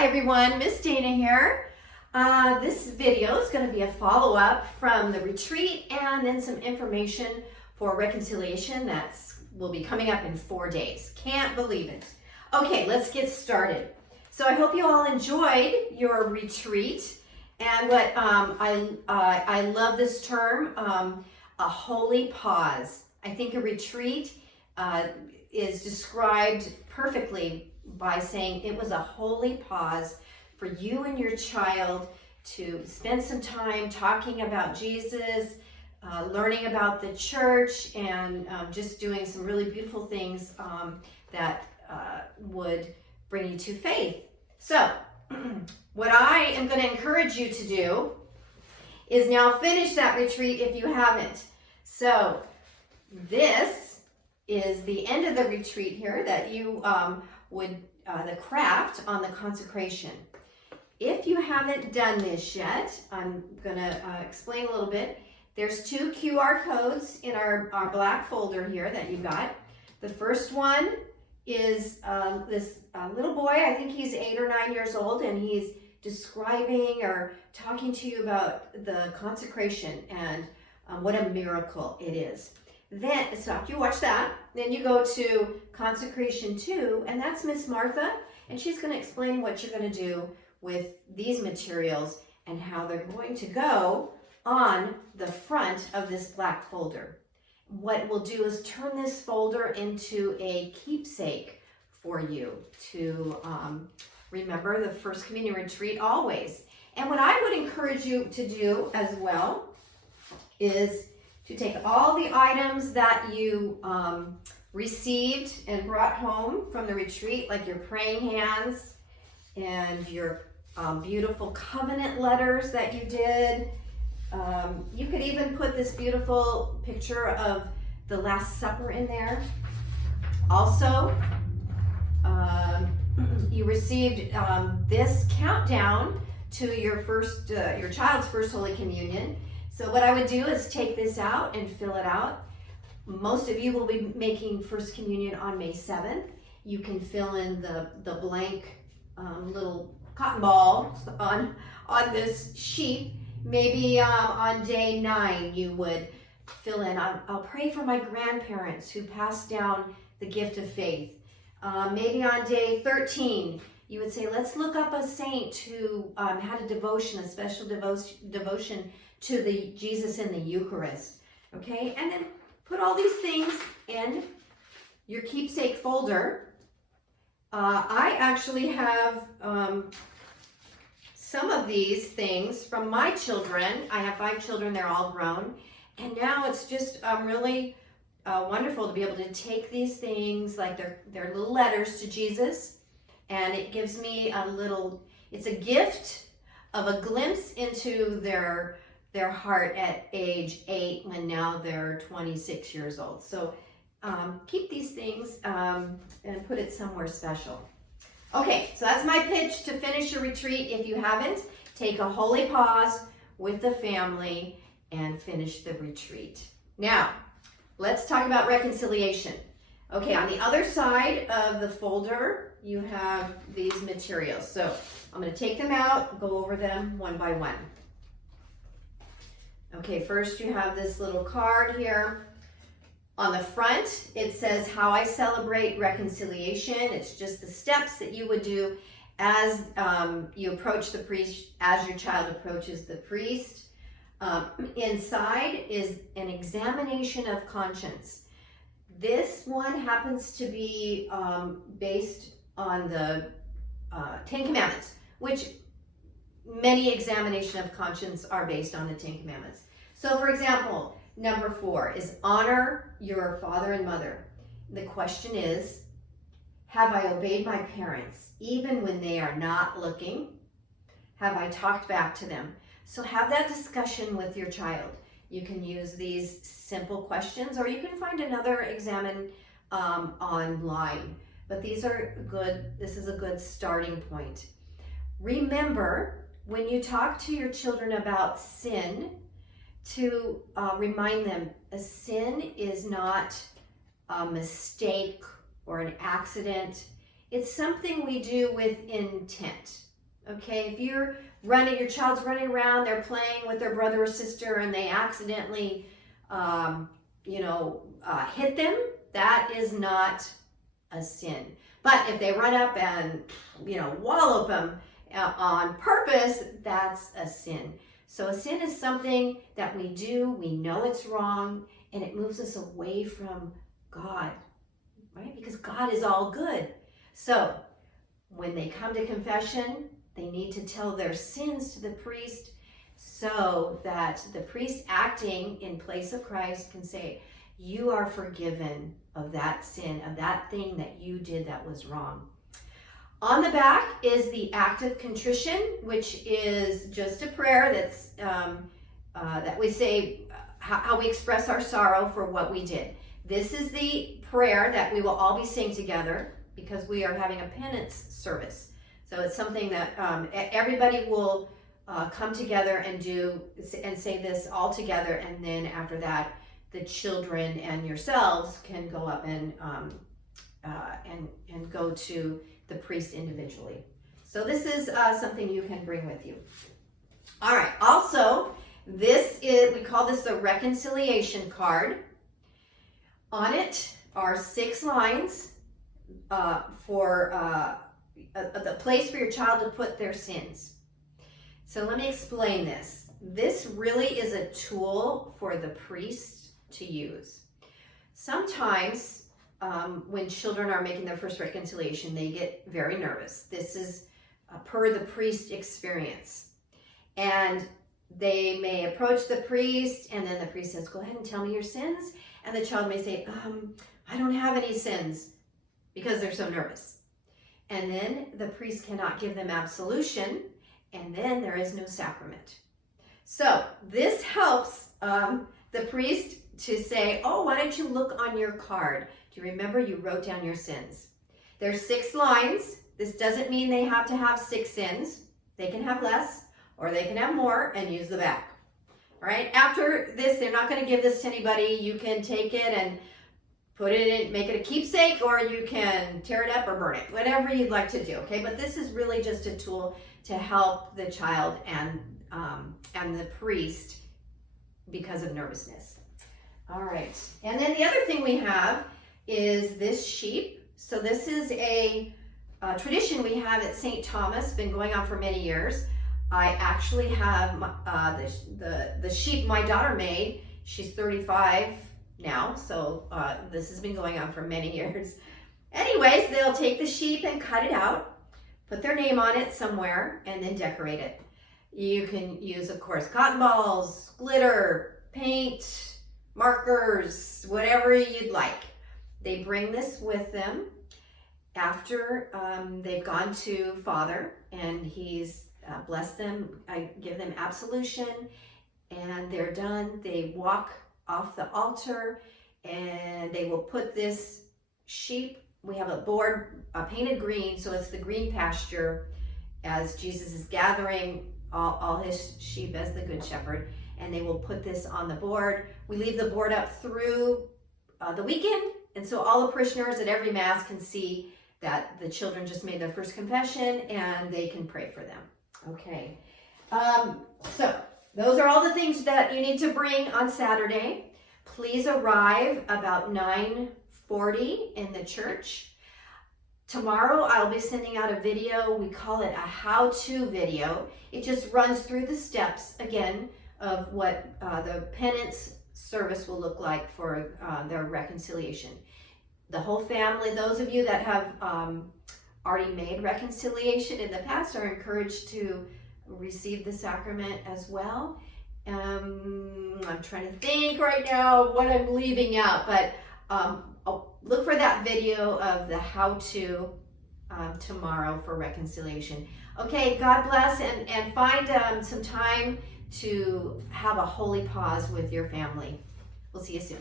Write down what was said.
Hi everyone, Miss Dana here. This video is going to be a follow-up from the retreat and then some information for reconciliation that will be coming up in 4 days. Can't believe it. Okay, let's get started. So I hope you all enjoyed your retreat, and what I love this term, a holy pause. I think a retreat is described perfectly by saying it was a holy pause for you and your child to spend some time talking about Jesus, learning about the church, and just doing some really beautiful things that would bring you to faith. So what I am going to encourage you to do is now finish that retreat if you haven't. So this is the end of the retreat here that you the craft on the consecration. If you haven't done this yet, I'm gonna explain a little bit. There's 2 QR codes in our black folder here that you got. The first one is this little boy, I think he's 8 or 9 years old, and he's describing or talking to you about the consecration and what a miracle it is. Then, so after you watch that, then you go to Consecration 2, and that's Miss Martha, and she's going to explain what you're going to do with these materials and how they're going to go on the front of this black folder. What we'll do is turn this folder into a keepsake for you to remember the First Communion retreat always. And what I would encourage you to do as well is to take all the items that you received and brought home from the retreat, like your praying hands and your beautiful covenant letters that you did. You could even put this beautiful picture of the Last Supper in there. Also, you received this countdown to your child's first Holy Communion. So what I would do is take this out and fill it out. Most of you will be making First Communion on May 7th. You can fill in the blank little cotton balls on this sheet. Maybe on day 9 you would fill in, I'll pray for my grandparents who passed down the gift of faith. Maybe on day 13 you would say, let's look up a saint who had a devotion, a special devotion to the Jesus in the Eucharist. Okay, and then put all these things in your keepsake folder. I actually have some of these things from my children. I have 5 children, they're all grown. And now it's just really wonderful to be able to take these things, like they're little letters to Jesus. And it gives me it's a gift of a glimpse into their heart at age 8 when now they're 26 years old. So keep these things and put it somewhere special. Okay, so that's my pitch to finish your retreat. If you haven't, take a holy pause with the family and finish the retreat. Now, let's talk about reconciliation. Okay, on the other side of the folder, you have these materials. So I'm going to take them out, go over them one by one. Okay, first you have this little card here. On the front, it says how I celebrate reconciliation. It's just the steps that you would do as you approach the priest, as your child approaches the priest. Inside is an examination of conscience. This one happens to be based on the 10 Commandments, which many examination of conscience are based on the 10 Commandments. So for example, number 4 is honor your father and mother. The question is, have I obeyed my parents even when they are not looking? Have I talked back to them? So have that discussion with your child. You can use these simple questions, or you can find another examine online. But these are good. This is a good starting point. Remember, when you talk to your children about sin, to remind them a sin is not a mistake or an accident. It's something we do with intent. Okay, if your child's running around, they're playing with their brother or sister and they accidentally, hit them, that is not a sin. But if they run up and, wallop them on purpose, that's a sin. So a sin is something that we do, we know it's wrong, and it moves us away from God, right? Because God is all good. So when they come to confession, they need to tell their sins to the priest so that the priest acting in place of Christ can say, you are forgiven of that sin, of that thing that you did that was wrong. On the back is the act of contrition, which is just a prayer that's that we say how we express our sorrow for what we did. This is the prayer that we will all be saying together because we are having a penance service. So it's something that everybody will come together and do and say this all together, and then after that, the children and yourselves can go up and go to the priest individually. So this is something you can bring with you. All right. Also, we call this the reconciliation card. On it are 6 lines for the place for your child to put their sins. So let me explain this. This really is a tool for the priest to use. Sometimes when children are making their first reconciliation, they get very nervous. This is per the priest experience. And they may approach the priest, and then the priest says, go ahead and tell me your sins. And the child may say, I don't have any sins, because they're so nervous. And then the priest cannot give them absolution, and then there is no sacrament. So this helps the priest to say, oh, why don't you look on your card? Do you remember you wrote down your sins? There's 6 lines. This doesn't mean they have to have 6 sins. They can have less, or they can have more and use the back. All right, after this, they're not going to give this to anybody. You can take it and put it in, make it a keepsake, or you can tear it up or burn it, whatever you'd like to do, okay? But this is really just a tool to help the child and the priest because of nervousness. All right, and then the other thing we have is this sheep. So this is a tradition we have at St. Thomas, been going on for many years. I actually have the sheep my daughter made. She's 35 now, so this has been going on for many years. Anyways, they'll take the sheep and cut it out, put their name on it somewhere, and then decorate it. You can use, of course, cotton balls, glitter, paint, markers, whatever you'd like. They bring this with them after they've gone to Father, and he's blessed them. I give them absolution, and they're done. They walk off the altar, and they will put this sheep. We have a board painted green, so it's the green pasture as Jesus is gathering all his sheep as the Good Shepherd, and they will put this on the board. We leave the board up through the weekend, and so all the parishioners at every Mass can see that the children just made their first confession, and they can pray for them. Okay, so those are all the things that you need to bring on Saturday. Please arrive about 9:40 in the church. Tomorrow I'll be sending out a video. We call it a how-to video. It just runs through the steps again of what the penance service will look like for their reconciliation. The whole family, those of you that have already made reconciliation in the past, are encouraged to receive the sacrament as well. I'm trying to think right now what I'm leaving out, but I'll look for that video of the how-to tomorrow for reconciliation. Okay, God bless, and find some time to have a holy pause with your family. We'll see you soon.